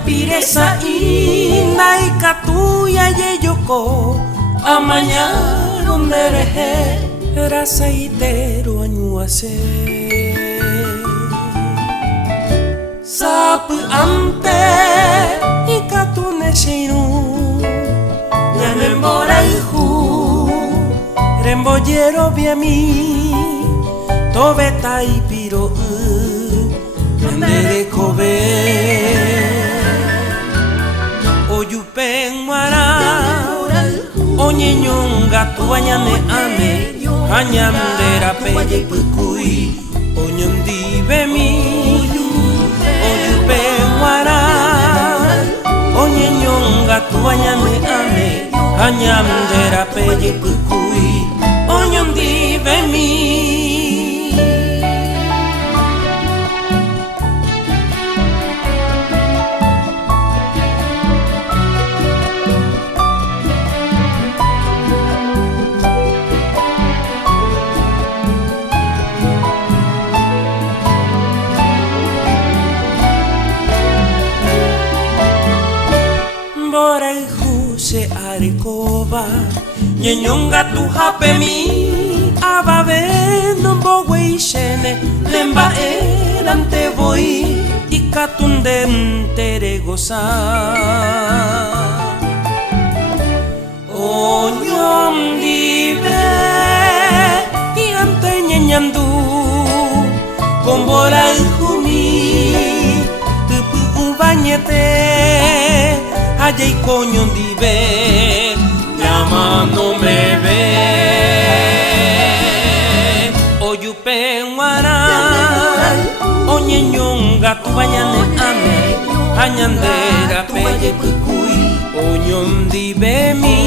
pireza inai katuya yeyoko amañana ondereje rasa itero anyuase sapu ante ikatune shinu nyanemboraihu remboyero biami tobeta ipiro andere kobe oyupen mara onyenyonga tuanyane ame hanyandera peye pukui onyondi bemi oyupen mara onyenyonga tuanyane ame hanyandera peye pukui onyondi bemi. Se arikoba nyenyonga tu hapemi ababe nombo weishene lemba elante voy ikatundem teregosa onyom dibe iante nyenyandu kombora ihumi tupu ubanyete Aye y coño dive, llamando me ve. Oyupe mara, oñeñonga tu bañane ame, añandera peye pukui, oñom dive mi.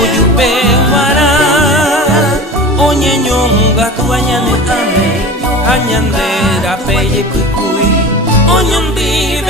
Oyupe mara, oñeñonga tu bañane ame, añandera peye pukui, oñom dive.